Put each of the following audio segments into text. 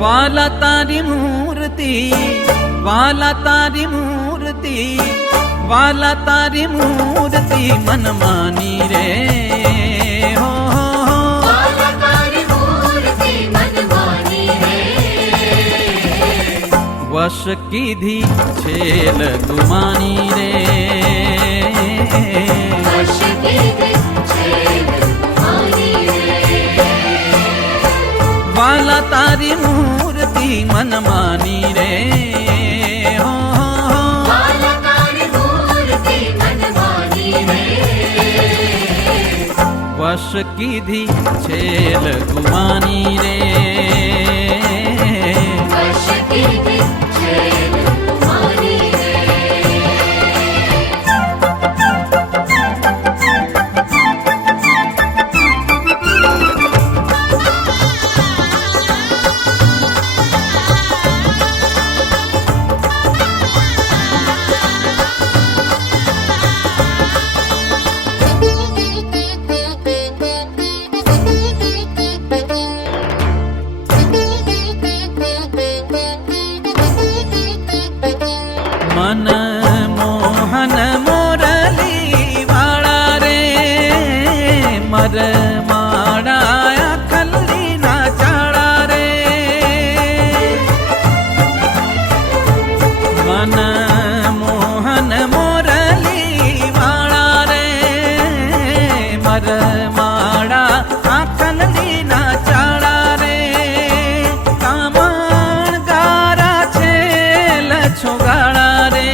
વાલા તારી મૂર્તિ, વાલા તારી મૂર્તિ, વાલા તારી મૂર્તિ મન માની રે હો વાલા તારી મૂર્તિ મન માની રે વશ કીધી છેલ ગુમાની રે વશ કીધી છેલ ગુમાની રે વાલા તારી મૂર્તિ મન માની રે હો વાલા તારી મૂર્તિ મન માની રે વશ કીધી છેલ ગુમાની રે વશ કીધી છેલ ગુમાની રે મન મોહન મોરલી વાળા રે મર માળા ખલ્લી ના ચાળા રે મન મોહન મોરલી વાળા રે મર માળા ખલ્લી ના ચાળા રે કામણ ગારા છે લછોગાળા રે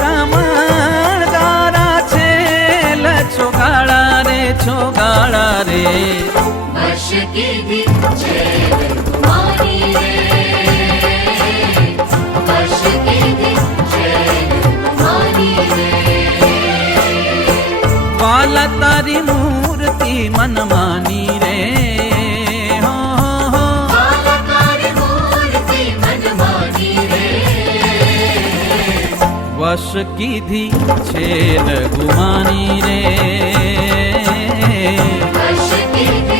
કામણ ગારા છે લછોગાળા રે છોગાળા રે વશ કીધી છેલ ગુમાની રે વશ કીધી છેલ ગુમાની રે વાલા તારી મૂર્તિ મન માની રે હો વાલા તારી મૂર્તિ મન માની રે વશ કીધી છેલ ગુમાની રે વશ કીધી